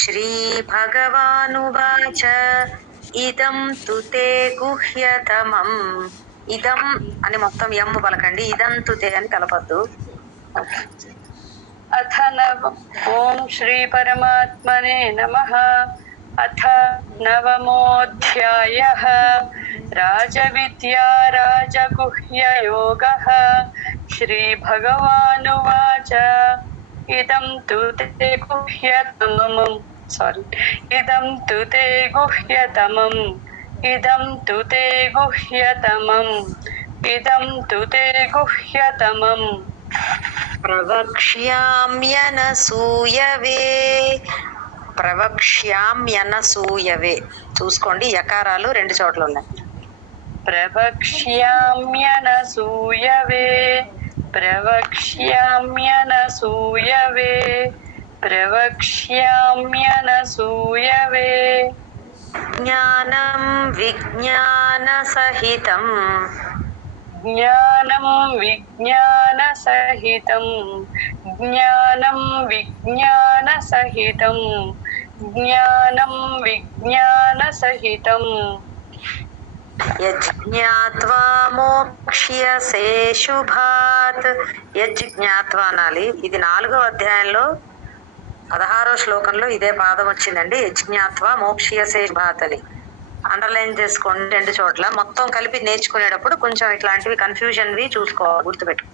श्रीभगवानुवाच इदं तु ते गुह्यतमम् इदं అని మొత్తం ఎమ్ము పలకండి ఇదం తు తే అని కలపద్దు अथ नव ओम श्री परमात्मने नमः। अथ नवमोऽध्यायः राजविद्या राजगुह्ययोगः। श्रीभगवानुवाच इदं तु ते गुह्यतमम् इदं तु ते गुह्यतमम् इदं तु ते गुह्यतमम् इदं तु ते गुह्यतमम् ప్రవక్ష్యామ్యనసూయవే ప్రవక్ష్యామ్యనసూయవే చూసుకోండి యకారాలు రెండు చోట్ల ఉన్నాయి प्रवक्ष्याम्यनसूयवे प्रवक्ष्याम्यनसूयवे प्रवक्ष्याम्यनसूयवे ज्ञानं विज्ञानसहितं ज्ञानं विज्ञानसहितं ज्ञानं विज्ञानसहितं ज्ञानं विज्ञानसहितं యజ్ఞాత్వా మోక్ష్యసే శుభాత్ యజ్ఞాత్వా అనాలి ఇది 4వ అధ్యాయంలో 16వ శ్లోకంలో ఇదే పాదం వచ్చిందండి యజ్ఞాత్వా మోక్ష్యసే శుభాత్ అని అండర్లైన్ చేసుకోండి రెండు చోట్ల మొత్తం కలిపి నేర్చుకునేటప్పుడు కొంచెం ఇట్లాంటివి కన్ఫ్యూజన్ వి చూసుకోవాలి గుర్తుపెట్టు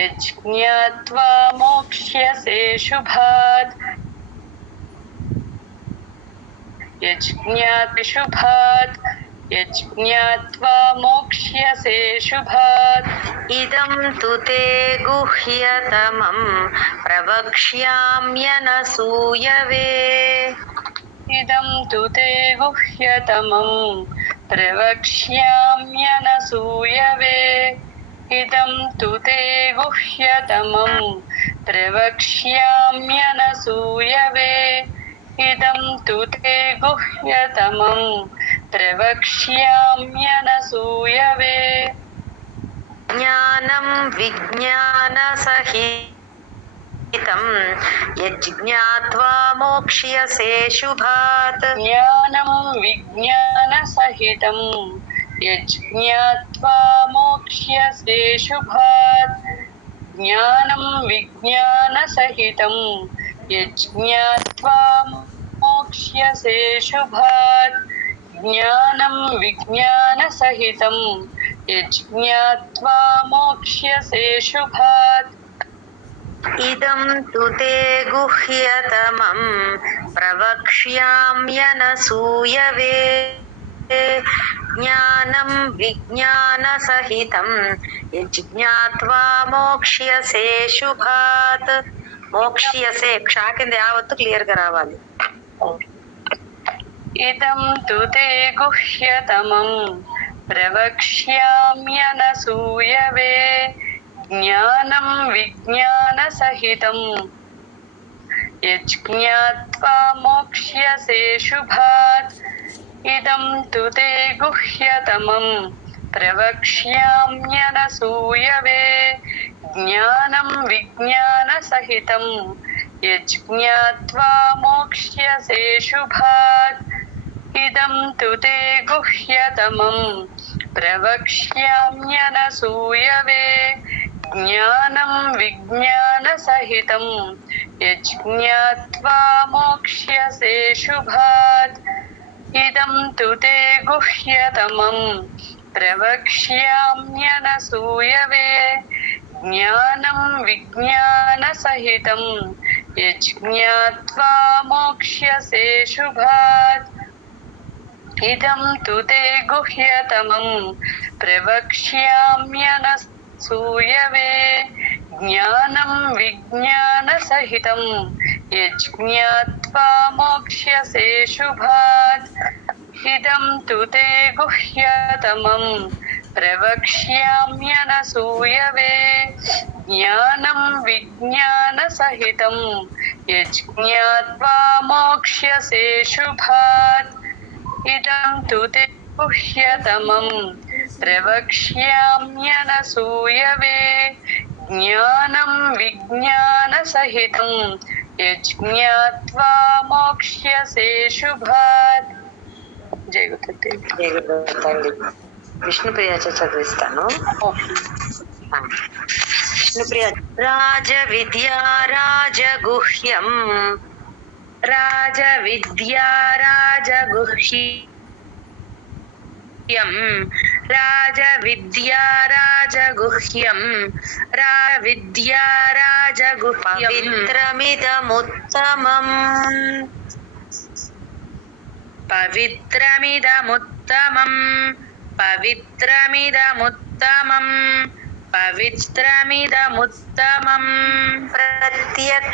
యజ్ఞాత్వా మోక్ష్యసే శుభాత్ यज्ञात् शुभात् यज्ञात्वा मोक्ष्यसे शुभात् इदं तु ते गुह्यतमं प्रवक्ष्याम्यनसूयवे इदं तु ते गुह्यतमं प्रवक्ष्याम्यनसूयवे इदं तु ते गुह्यतमं प्रवक्ष्याम्यनसूयवे इदं तु ते गुह्यतमं प्रवक्ष्याम्यनसूयवे ज्ञानं विज्ञानसहितं यज्ञात्वा मोक्ष्यसे शुभात् ज्ञानं विज्ञानसहितं यज्ञात्वा मोक्ष्यसे शुभात् ज्ञानं विज्ञानसहितं यज्ञात्वा मोक्ष्यसे शुभात् ज्ञानं विज्ञानसहितं यज्ञात्वा मोक्ष्यसे शुभात् इदं तु ते गुह्यतमं प्रवक्ष्याम्यनसूयवे ज्ञानं विज्ञानसहितं यज्ञात्वा मोक्ष्यसे शुभात् మోక్ష్యసే క్షా కింద యావత్తు క్లియర్ గా రావాలి ఇదం తు తే గుహ్యతమం ప్రవక్ష్యామ్యనసూయవే జ్ఞానం విజ్ఞానసహితం యజ్ఞాత్వా మోక్ష్యసే శుభాత్ ఇదం తు తే గుహ్యతమం ప్రవక్ష్యామ్యనసూయవే ज्ञानं विज्ञानसहितं यज्ञात्वा मोक्ष्यसे शुभात् इदं तु ते गुह्यतमं प्रवक्ष्याम्यनसूयवे ज्ञानं विज्ञानसहितं यज्ञात्वा मोक्ष्यसे शुभात् इदं तु ते गुह्यतमं प्रवक्ष्याम्यनसूयवे ज्ञानं विज्ञानसहितं यज्ञात्वा मोक्ष्यसे शुभात् इदं तु ते गुह्यतमं प्रवक्ष्याम्यनसूयवे ज्ञानं विज्ञानसहितं यज्ञात्वा मोक्ष्यसे शुभात् इदं तु ते गुह्यतमं प्रवक्ष्याम्यनसूयवे ज्ञानं विज्ञानसहितं यज्ञात्वा मोक्ष्यसे शुभात् इदं तु ते गुह्यतमं प्रवक्ष्याम्यनसूयवे జ్ఞానం విజ్ఞాన సహితం యజ్ఞాత్వా మోక్ష్యసే శుభాత్. జై గురుదేవ్. తల్లి విష్ణుప్రియ చదివిస్తాను. విష్ణుప్రియ. రాజ విద్యా రాజగుహ్యం రాజ విద్యా రాజగుహ్యం రాజ విద్యా రాజగుహ్యం రాజ విద్యా రాజగుహ్యం పవిత్రమిదముత్తమం పవిత్రమిదముత్తమం పవిత్రమిదముత్తమం పవిత్రమిదముత్తమం ప్రత్యక్షావగమం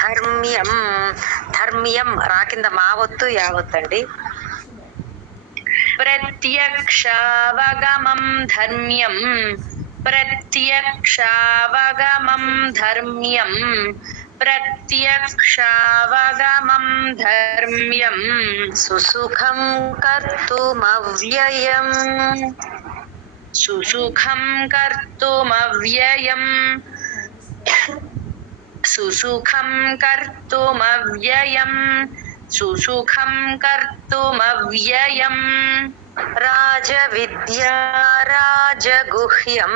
ధర్మ్యం. ధర్మ్యం రా కింద మావొత్తు యావత్తండి. ప్రత్యక్షావగమం ధర్మ్యం ప్రత్యక్షావగమం ధర్మ్యం ప్రత్యక్షావగమం ధర్మ్యం సుసుఖం కర్తుమవ్యయం సుసుఖం కర్తుమవ్యయం సుసుఖం కర్తుమవ్యయం సుసుఖం కర్తుమవ్యయం రాజ విద్యా రాజగుహ్యం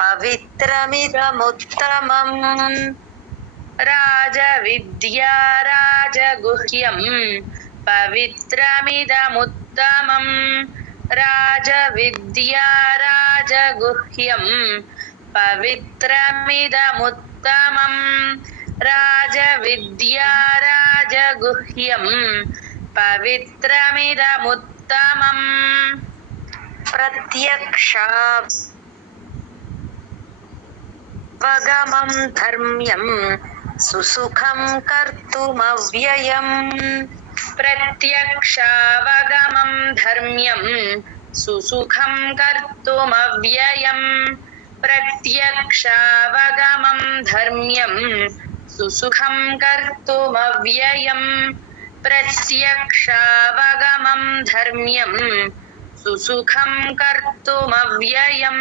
పవిత్రమిదముత్తమం రాజ విద్యా రాజగుహ్యం పవిత్రమిదముత్తమం రాజ విద్యా రాజగుహ్యం పవిత్రమిదముత్తమం రాజ విద్యా రాజగుహ్యం పవిత్రమిదముత్తమం ప్రత్యక్షావగమం ధర్మ్యం సుసుఖం కర్తుమవ్యయం ప్రత్యక్షావగమం ధర్మ్యం సుసుఖం కర్తుమవ్యయం ప్రత్యక్షావగమం ధర్మ్యం సుసుఖం కర్తుమవ్యయం ప్రత్యక్షావగమం ధర్మ్యం సుసుఖం కర్తుమవ్యయం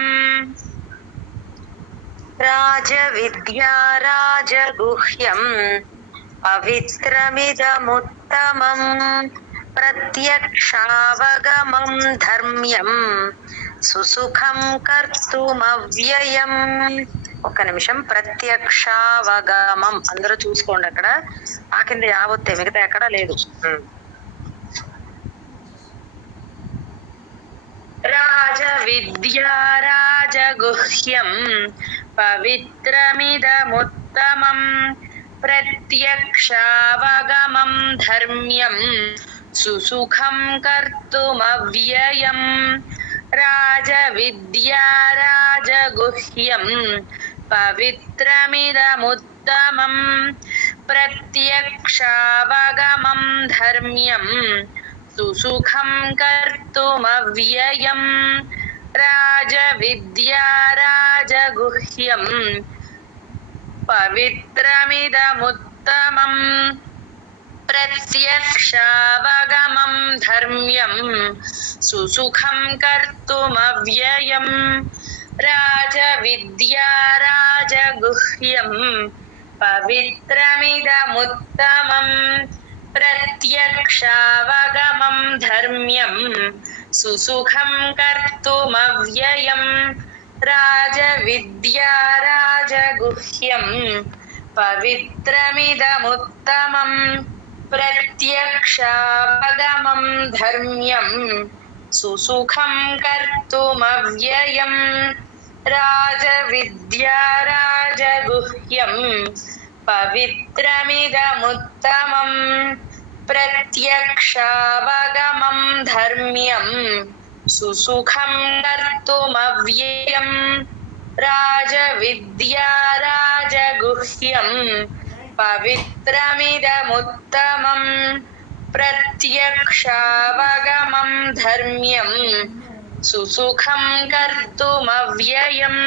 రాజ విద్యా రాజగుహ్యం పవిత్రమిదముత్తమం ప్రత్యక్షావగమం ధర్మ్యం సుసుఖం కర్తుమవ్యయం. ఒక్క నిమిషం. ప్రత్యక్షావగమం అందరూ చూసుకోండి. అక్కడ ఆ కింద యావత్తే, మిగతా ఎక్కడ లేదు. రాజ విద్యా రాజగుహ్యం పవిత్రమిదముత్తమం ప్రత్యక్షావగమం ధర్మ్యం సుసుఖం కర్తుమవ్యయం రాజ విద్యా రాజగుహ్యం పవిత్రమిదముత్తమం ప్రత్యక్షావగమం ధర్మ్యం సుసుఖం కర్తుమవ్యయం రాజ విద్యా రాజగుహ్యం పవిత్రమిదముత్తమం ప్రత్యక్షావగమం ధర్మ్యం సుసుఖం కర్తుమవ్యయం రాజ విద్యా రాజగుహ్యం పవిత్రమిదముత్తమం ప్రత్యక్షావగమం ధర్మ్యం సుసుఖం కర్తుమవ్యయం రాజ విద్యా రాజగుహ్యం పవిత్రమిదముత్తమం ప్రత్యక్షావగమం ధర్మ్యం సుసుఖం కర్తుమవ్యయం రాజ విద్యా రాజగుహ్యం పవిత్రమిదముత్తమం ప్రత్యక్షావగమం ధర్మ్యం సుసుఖం కర్తుమవ్యయం రాజ విద్యా రాజగుహ్యం పవిత్రమిదముత్తమం ప్రత్యక్షావగమం ధర్మ్యం సుసుఖం కర్తుమవ్యయం.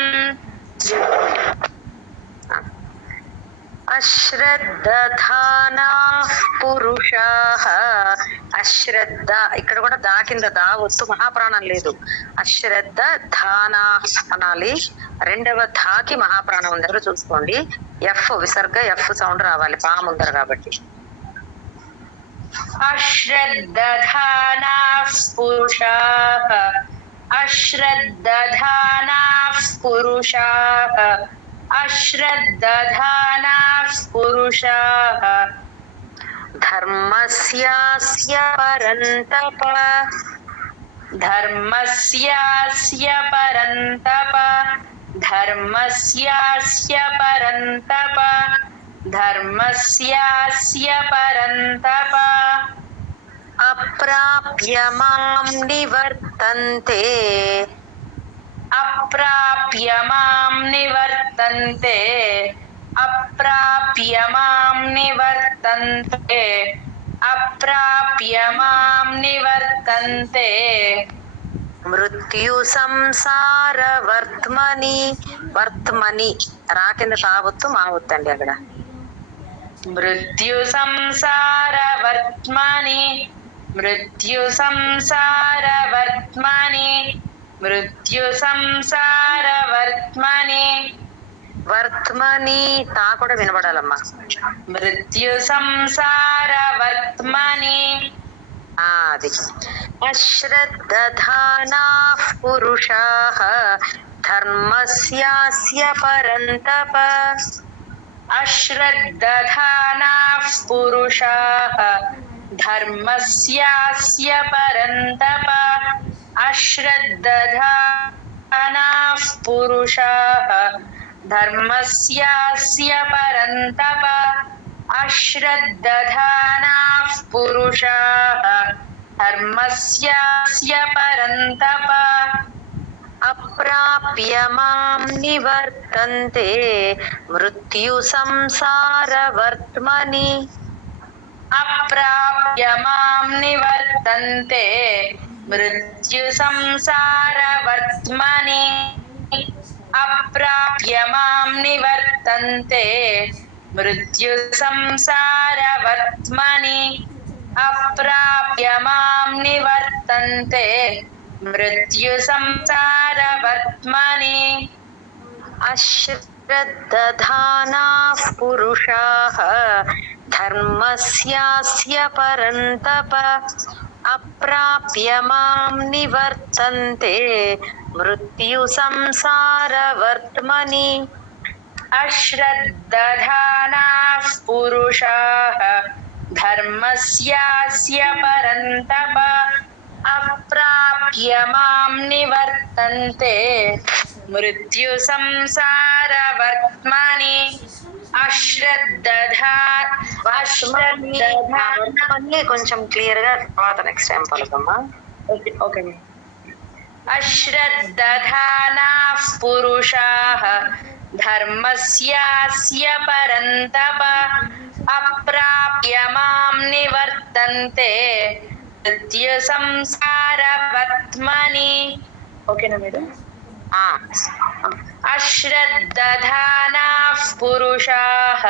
అశ్రద్ధానాః పురుషాః. అశ్రద్ధ ఇక్కడ కూడా దా కింద దా ఒత్తు మహాప్రాణం లేదు. అశ్రద్ధ ధానాః అనాలి. రెండవ ధాకి మహాప్రాణం ఉందరో చూసుకోండి. ఎఫ్ విసర్గ ఎఫ్ సౌండ్ రావాలి పా ముందర కాబట్టి. అశ్రద్ధధానాః పురుషాః అశ్రద్ధధానాః పురుషాః అశ్రద్ధధానాః పురుషాః ధర్మస్యాస్య పరంతప ధర్మస్యాస్య పరంతప ధర్మస్యాస్య పరంతప ధర్మస్యాస్య పరంతప అప్రాప్య మాం నివర్తంతే అప్రాప్య మాం నివర్తంతే అప్రాప్య మాం నివర్తంతే అప్రాప్య మాం నివర్తంతే మృత్యు సంసార వర్త్మని వర్త్మని రా కింద తావొత్తు మా వద్దండి అక్కడ. మృత్యు సంసార వర్త్మని మృత్యు సంసార వర్త్మని మృత్యు సంసార వర్త్మని వర్త్మని తా కూడా వినబడాలమ్మా. మృత్యు సంసార వర్త్మని అది అశ్రద్ధధానాః పురుషాః ధర్మస్యాస్య పరంతప అశ్రద్ధధానాః పురుషాః ధర్మస్యాస్య పరంతప అశ్రద్ధధానాః పురుషాః ధర్మస్యాస్య పరంతప అశ్రద్ధధానాః పురుషాః ధర్మస్యాస్య పరంతప అప్రాప్య మాం నివర్తంతే మృత్యు సంసార వర్త్మని అప్రాప్య మాం నివర్తంతే మృత్యు సంసార వర్త్మని అప్రాప్య మాం నివర్తంతే మృత్యు సంసార వర్త్మని అప్రాప్య మాం నివర్తంతే మృత్యు సంసార వర్త్మని అశ్రద్ధధానాః పురుషాః ధర్మస్యాస్య పరంతప అప్రాప్య మాం నివర్తంతే మృత్యు సంసార వర్త్మని అశ్రద్ధధానాః పురుషాః ధర్మస్యాస్య పరంతప అప్రాప్య మాం నివర్తంతే మృత్యు సంసార వర్త్మని అశ్రద్ధధానాన్ని కొంచెం క్లియర్ గా తర్వాత నెక్స్ట్ టైం పలుకమ్మా. ఓకే అశ్రద్ధధానాః పురుషాః ధర్మస్యాస్య పరంతప అప్రాప్య మాం నివర్తంతే మృత్యు సంసార వర్త్మని. ఓకేనా మేడం? అశ్రద్ధధానాః పురుషాః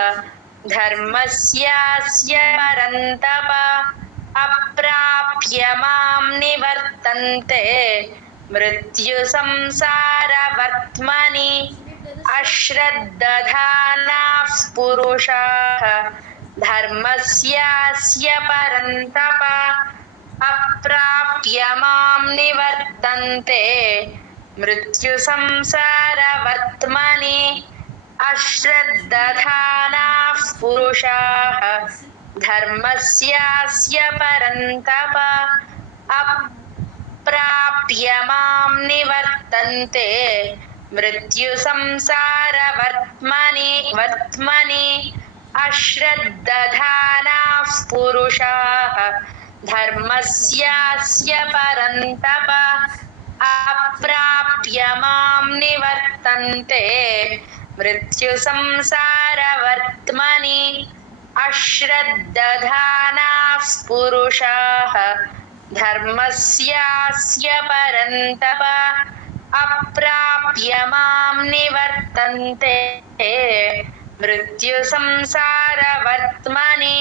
ధర్మస్యాస్య పరంతప అప్రాప్య మాం నివర్తంతే మృత్యు సంసార వర్త్మని అశ్రద్ధధానాః పురుషాః ధర్మస్యాస్య పరంతప అప్రాప్య మాం నివర్తంతే మృత్యు సంసార వర్త్మని అశ్రద్ధధానాః పురుషాః ధర్మస్యాస్య పరంతప అప్రాప్య మాం నివర్తంతే మృత్యు సంసార వర్త్మని అశ్రద్ధధానాః పురుషాః ధర్మస్యాస్య పరంతప అప్రాప్య మాం నివర్తంతే మృత్యు సంసార వర్త్మని అశ్రద్ధధానాః పురుషాః ధర్మస్యాస్య పరంతప అప్రాప్య మాం నివర్తంతే మృత్యు సంసార వర్త్మని.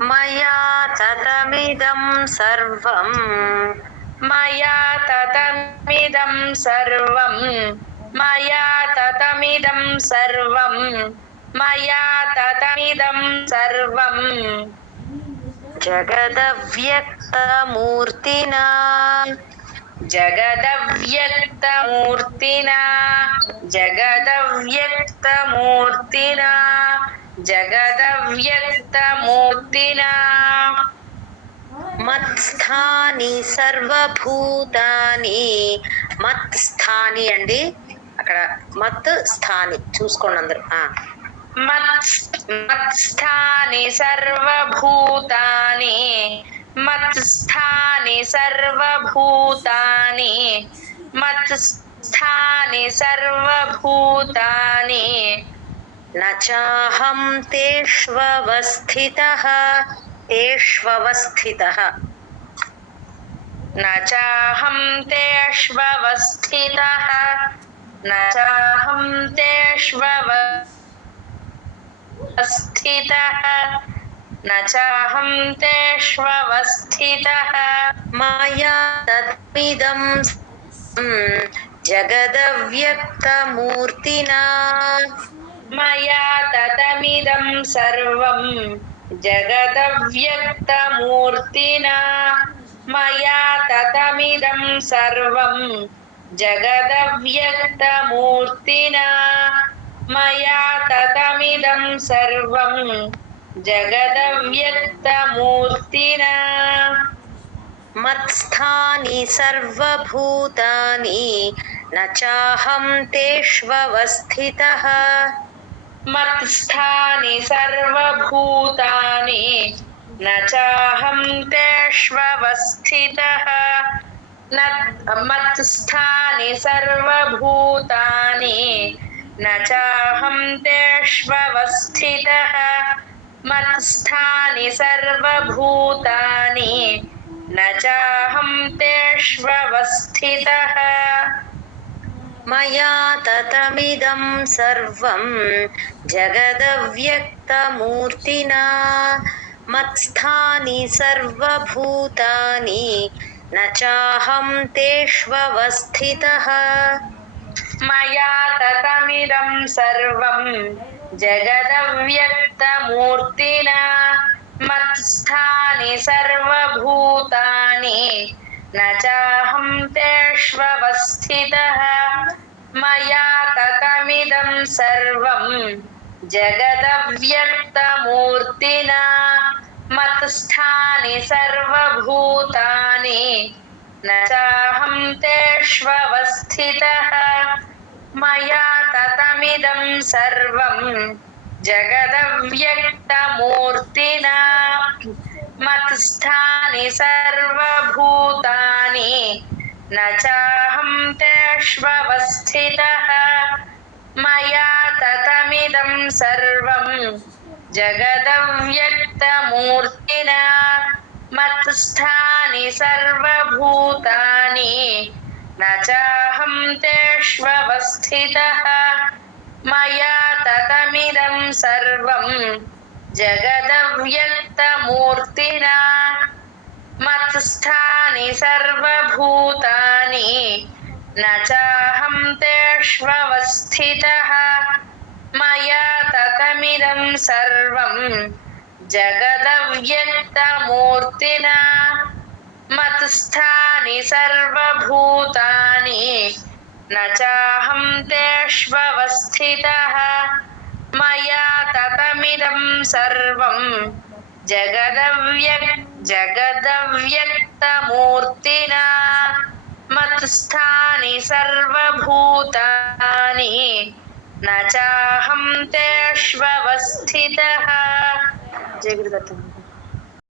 మయా తతమిదం సర్వం మయా తతమిదం సర్వం మయా తతమిదం సర్వం మయా తతమిదం సర్వం జగదవ్యక్తమూర్తినా జగదవ్యక్తమూర్తినా జగదవ్యక్తమూర్తినా జగదవ్యక్తమూర్తినా మత్స్థాని సర్వభూతాని మత్స్థాని అండి అక్కడ మత్ స్థాని చూసుకోండి అందరు మత్స్థాని సర్వభూతాని మత్స్థాని సర్వభూతాని మత్స్థాని సర్వభూతాని నచాహం తేష్వస్థితః తేష్వస్థితః నచాహం తేష్వస్థితః నచాహం తేష్వస్థితః నచాహం తేష్వస్థితః మాయా తత్మిదం జగదవ్యక్తమూర్తినా మయా తతమిదం సర్వం జగదవ్యక్తమూర్తినా మయా తతమిదం సర్వం జగదవ్యక్తమూర్తినా మయా తతమిదం సర్వం జగదవ్యక్తమూర్తినా మత్స్థాని సర్వభూతాని నచాహం తేష్వస్థితః మత్స్థాని సర్వభూతాని నచాహం తేష్వస్థితః మత్స్థాని సర్వభూతాని నచాహం తేష్వస్థితః మత్స్థాని సర్వభూతాని నచాహం తేష్వస్థితః మయా తతమిదం సర్వం జగదవ్యక్తమూర్తినా మత్స్థాని సర్వభూతాని నచాహం తేష్వస్థితః మయా తతమిదం సర్వం జగదవ్యక్తమూర్తినా మత్స్థాని సర్వభూతాని నచాహం తేష్వస్థితః మయా తతమిదం సర్వం జగదవ్యక్తమూర్తినా మత్స్థాని సర్వభూతాని నచాహం తేష్వస్థితః మయా తతమిదం సర్వం జగదవ్యక్తమూర్తినా మత్స్థాని సర్వభూతాని నచాహం తేష్వస్థితః మయా తతమిదం సర్వం జగదవ్యక్తమూర్తినా మత్స్థాని సర్వభూతాని నచాహం తేష్వస్థితః మయా తతమిదం సర్వం జగదవ్యక్తమూర్తినా మత్స్థాని సర్వభూతాని నచాహం తేష్వస్థితః మయా తతమిదం సర్వం జగదవ్యక్తమూర్తినా మత్స్థాని సర్వభూతాని నచాహం తేష్వస్థితః మయా తతమిదం సర్వం జగదవ్యక్తమూర్తినా మత్స్థాని సర్వభూతాని నచాహం తేష్వస్థితః. జయ గురుదత్త.